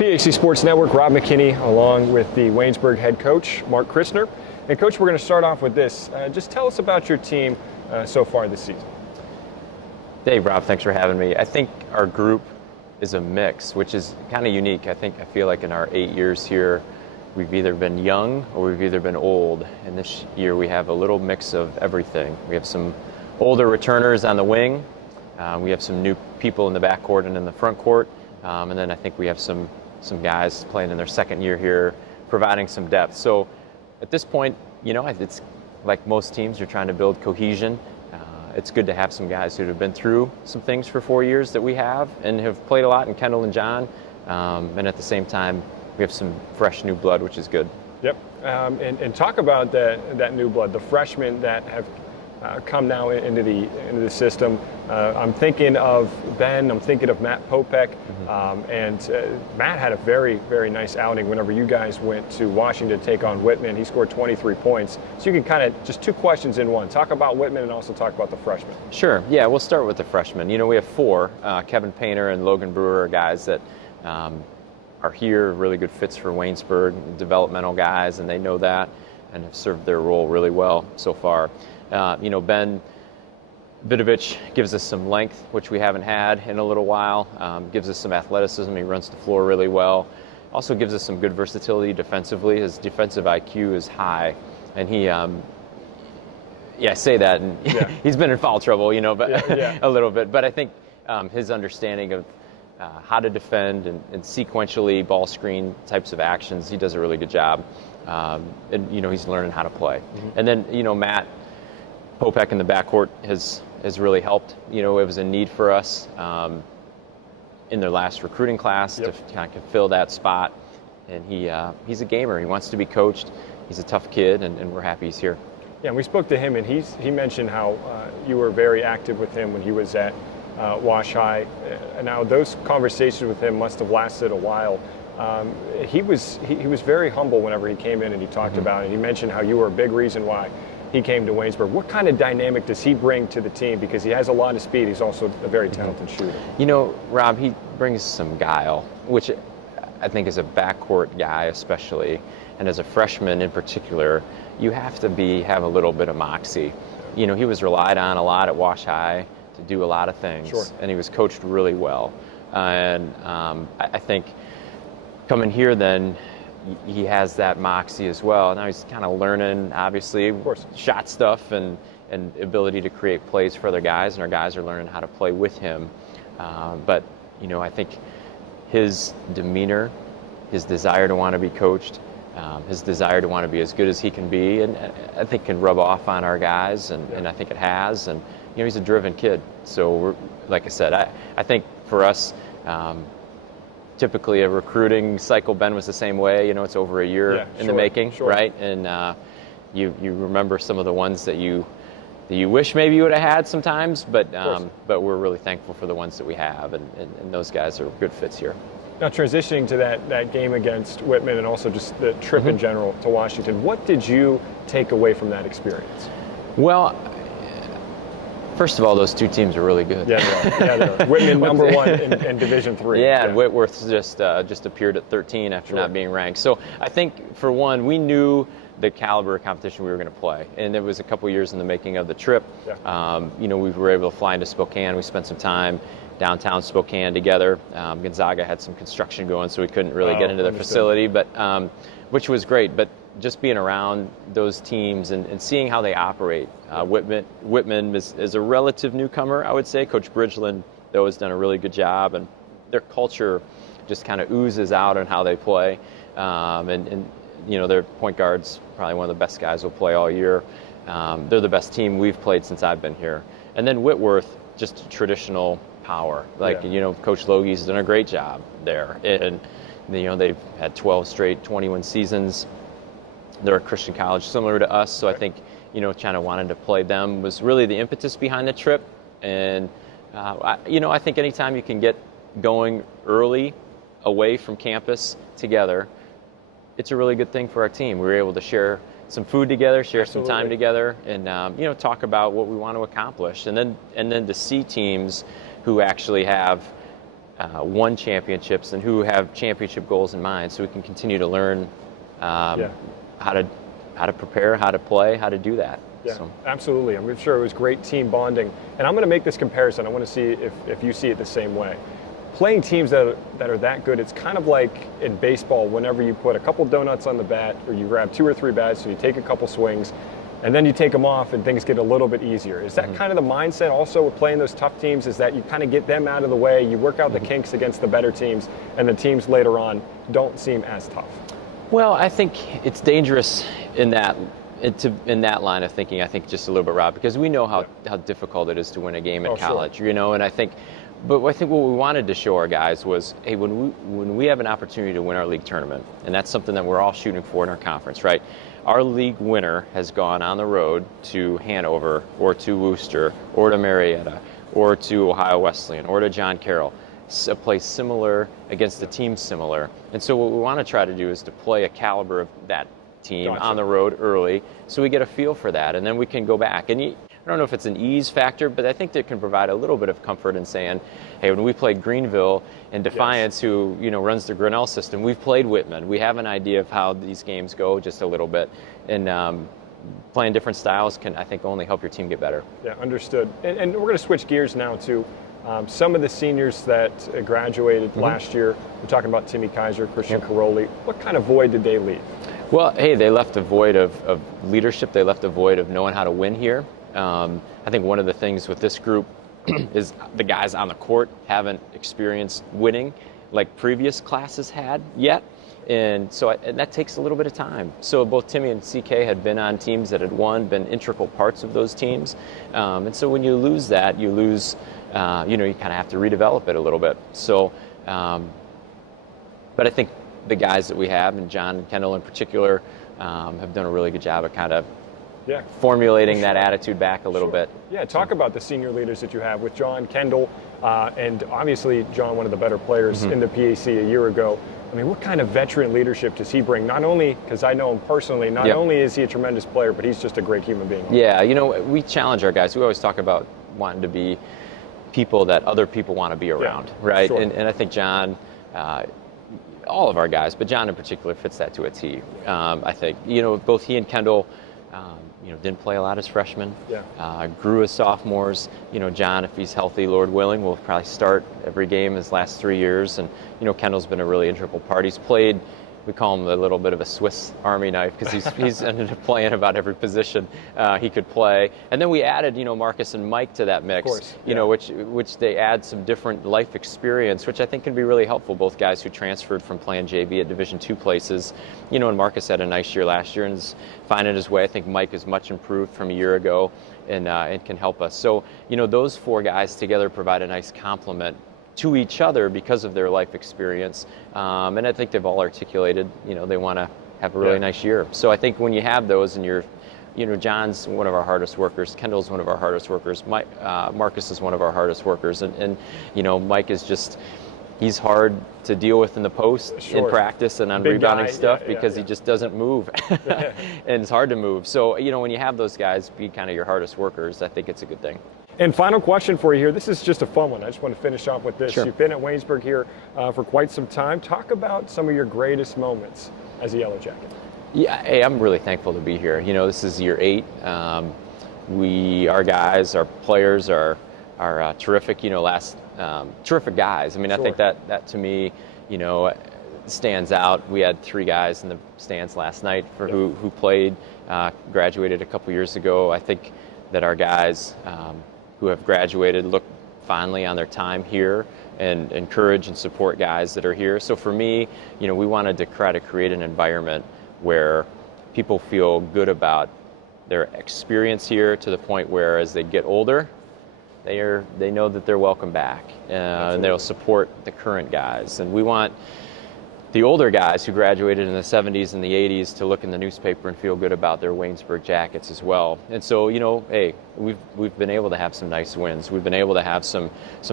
PHC Sports Network, Rob McKinney, along with the Waynesburg head coach, Mark Christner. And Coach, we're going to start off with this. Just tell us about your team so far this season. Hey, Rob, thanks for having me. I think our group is a mix, which is kind of unique. I feel like in our 8 years here, we've either been young or we've either been old. And this year we have a little mix of everything. We have some older returners on the wing. We have some new people in the backcourt and in the front court. And then I think we have some guys playing in their second year here, providing some depth. So at this point, it's like most teams, you're trying to build cohesion. It's good to have some guys who have been through some things for 4 years that we have and have played a lot in Kendall and John. And at the same time, we have some fresh new blood, which is good. Yep. And talk about that new blood, the freshmen that have come now into the system. I'm thinking of Ben. I'm thinking of Matt Popek. And Matt had a very, very nice outing whenever you guys went to Washington to take on Whitman. He scored 23 points. So you can kind of just two questions in one. Talk about Whitman and also talk about the freshmen. Sure. Yeah, we'll start with the freshmen. We have four. Kevin Painter and Logan Brewer are guys that are here, really good fits for Waynesburg, developmental guys, and they know that and have served their role really well so far. Ben Vidovich gives us some length, which we haven't had in a little while, gives us some athleticism. He runs the floor really well. Also gives us some good versatility defensively. His defensive IQ is high, and I say that, and he's been in foul trouble, but a little bit. But I think his understanding of how to defend and sequentially ball screen types of actions, he does a really good job. And he's learning how to play. And then Matt Popek in the backcourt has really helped. It was a need for us in their last recruiting class to kind of fill that spot. And he's a gamer. He wants to be coached. He's a tough kid, and we're happy he's here. Yeah, and we spoke to him, and he mentioned how you were very active with him when he was at Wash High. And now those conversations with him must have lasted a while. He was very humble whenever he came in and he talked about it. He mentioned how you were a big reason why he came to Waynesburg. What kind of dynamic does he bring to the team? Because he has a lot of speed. He's also a very talented shooter. Rob, he brings some guile, which I think as a backcourt guy especially, and as a freshman in particular, you have to have a little bit of moxie. He was relied on a lot at Wash High to do a lot of things, and he was coached really well. And I think coming here then, he has that moxie as well. Now he's kind of learning, obviously, shot stuff and ability to create plays for other guys, and our guys are learning how to play with him. But I think his demeanor, his desire to want to be coached, his desire to want to be as good as he can be, and I think can rub off on our guys, and I think it has. And he's a driven kid. So like I said, I think for us, typically a recruiting cycle, Ben was the same way. It's over a year in the making, right? And you remember some of the ones that you wish maybe you would have had sometimes, but we're really thankful for the ones that we have, and those guys are good fits here. Now transitioning to that game against Whitman and also just the trip in general to Washington, what did you take away from that experience? Well, first of all, those two teams are really good. Yeah, they are. Whitman number one in Division III. Yeah, and Whitworth just appeared at 13 after not being ranked. So I think, for one, we knew the caliber of competition we were going to play, and it was a couple years in the making of the trip. We were able to fly into Spokane. We spent some time downtown Spokane together. Gonzaga had some construction going, so we couldn't really get into the facility, but which was great. But just being around those teams and seeing how they operate. Whitman is a relative newcomer, I would say. Coach Bridgeland, though, has done a really good job, and their culture just kind of oozes out on how they play. And their point guard's probably one of the best guys who'll play all year. They're the best team we've played since I've been here. And then Whitworth, just traditional power. Coach Logie's done a great job there. And, they've had 12 straight 21 seasons. They're a Christian college similar to us, so I think, kind of wanted to play them was really the impetus behind the trip. And, I think anytime you can get going early away from campus together, it's a really good thing for our team. We were able to share some food together, share some time together, and talk about what we want to accomplish. And then to see teams who actually have won championships and who have championship goals in mind, so we can continue to learn how to prepare, how to play, how to do that. Yeah, so. Absolutely. I'm sure it was great team bonding. And I'm going to make this comparison. I want to see if you see it the same way. Playing teams that are that good, it's kind of like in baseball, whenever you put a couple donuts on the bat, or you grab 2 or 3 bats, so you take a couple swings, and then you take them off and things get a little bit easier. Is that kind of the mindset also with playing those tough teams, is that you kind of get them out of the way, you work out the kinks against the better teams, and the teams later on don't seem as tough? Well, I think it's dangerous in that line of thinking, I think just a little bit, Rob, because we know how difficult it is to win a game in college, sure. you know, and I think what we wanted to show our guys was, hey, when we have an opportunity to win our league tournament, and that's something that we're all shooting for in our conference, right? Our league winner has gone on the road to Hanover or to Worcester or to Marietta or to Ohio Wesleyan or to John Carroll, a place similar against a team similar. And so what we want to try to do is to play a caliber of that team on the road early, so we get a feel for that, and then we can go back. And I don't know if it's an ease factor, but I think that can provide a little bit of comfort in saying, hey, when we played Greenville and Defiance, who runs the Grinnell system, we've played Whitman. We have an idea of how these games go just a little bit, and playing different styles can, I think, only help your team get better. Yeah, understood. And we're going to switch gears now to some of the seniors that graduated last year. We're talking about Timmy Kaiser, Christian Caroli. What kind of void did they leave? Well, hey, they left a void of leadership. They left a void of knowing how to win here. I think one of the things with this group is the guys on the court haven't experienced winning like previous classes had yet. And so and that takes a little bit of time. So both Timmy and CK had been on teams that had won, been integral parts of those teams. And so when you lose that, you lose, you kind of have to redevelop it a little bit. So, but I think the guys that we have, and John and Kendall in particular, have done a really good job of kind of formulating that attitude back a little bit. Yeah, talk about the senior leaders that you have with John, Kendall, and obviously John, one of the better players in the PAC a year ago. I mean, what kind of veteran leadership does he bring? Not only, because I know him personally, not only is he a tremendous player, but he's just a great human being. Yeah, we challenge our guys. We always talk about wanting to be people that other people want to be around, right? Sure. And I think John, all of our guys, but John in particular fits that to a T. I think, both he and Kendall, didn't play a lot as freshmen, grew as sophomores. John, if he's healthy, Lord willing, will probably start every game his last 3 years. And, Kendall's been a really integral part. He's played, we call him a little bit of a Swiss Army knife, because he's ended up playing about every position he could play. And then we added, Marcus and Mike to that mix, of course, which they add some different life experience, which I think can be really helpful. Both guys who transferred from playing JV at Division II places, and Marcus had a nice year last year and is finding his way. I think Mike is much improved from a year ago and can help us. So, those 4 guys together provide a nice complement to each other because of their life experience, and I think they've all articulated, they want to have a really nice year. So I think when you have those, and John's one of our hardest workers, Kendall's one of our hardest workers, Marcus is one of our hardest workers, and Mike is just, he's hard to deal with in the post, in practice, and on big rebounding stuff, because he just doesn't move, and it's hard to move. So when you have those guys be kind of your hardest workers, I think it's a good thing. And final question for you here. This is just a fun one. I just want to finish off with this. Sure. You've been at Waynesburg here for quite some time. Talk about some of your greatest moments as a Yellow Jacket. Yeah, hey, I'm really thankful to be here. This is year 8. Our guys, our players are terrific. Terrific guys. I mean, I think that to me, stands out. We had 3 guys in the stands last night who played, graduated a couple years ago. I think that our guys who have graduated look fondly on their time here and encourage and support guys that are here. So for me, we wanted to try to create an environment where people feel good about their experience here, to the point where as they get older, they know that they're welcome back, and they'll support the current guys. And we want the older guys who graduated in the 70s and the 80s to look in the newspaper and feel good about their Waynesburg Jackets as well. And so, hey, we've been able to have some nice wins. We've been able to have some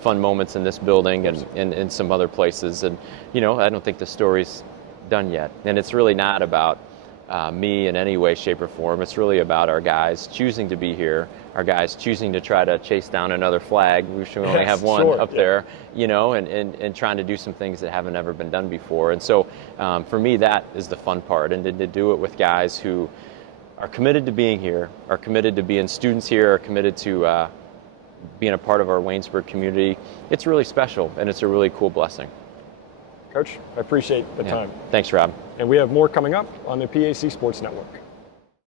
fun moments in this building and in some other places. And, I don't think the story's done yet. And it's really not about me in any way, shape, or form. It's really about our guys choosing to be here, our guys choosing to try to chase down another flag. We should only have one up there, you know, and trying to do some things that haven't ever been done before. And so for me, that is the fun part, and to do it with guys who are committed to being here, are committed to being students here, are committed to being a part of our Waynesburg community. It's really special, and it's a really cool blessing. Coach, I appreciate the time. Thanks, Rob. And we have more coming up on the PAC Sports Network.